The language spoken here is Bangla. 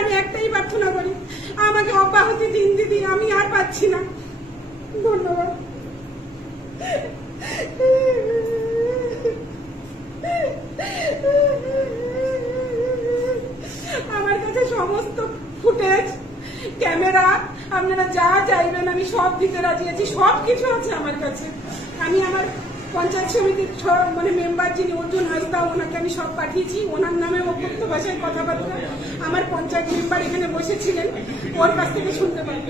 আমি একটাই প্রার্থনা করি, আমাকে অব্যাহতি দিন দিদি, আমি আর পাচ্ছি না। ধন্যবাদ। আমার কাছে সমস্ত ফুটেজ, ক্যামেরা, আপনারা যা চাইবেন আমি সব দিতে রাজি আছি, সবকিছু আছে আমার কাছে। আমি আমার পঞ্চায়েত সমিতির মানে মেম্বার যিনি অর্জুন হাসদা, ওনাকে আমি সব পাঠিয়েছি। ওনার নামে অভ্যক্ত ভাষায় কথাবার্তা আমার পঞ্চায়েত মেম্বার এখানে বসেছিলেন, ওর কাছ থেকে শুনতে পারি।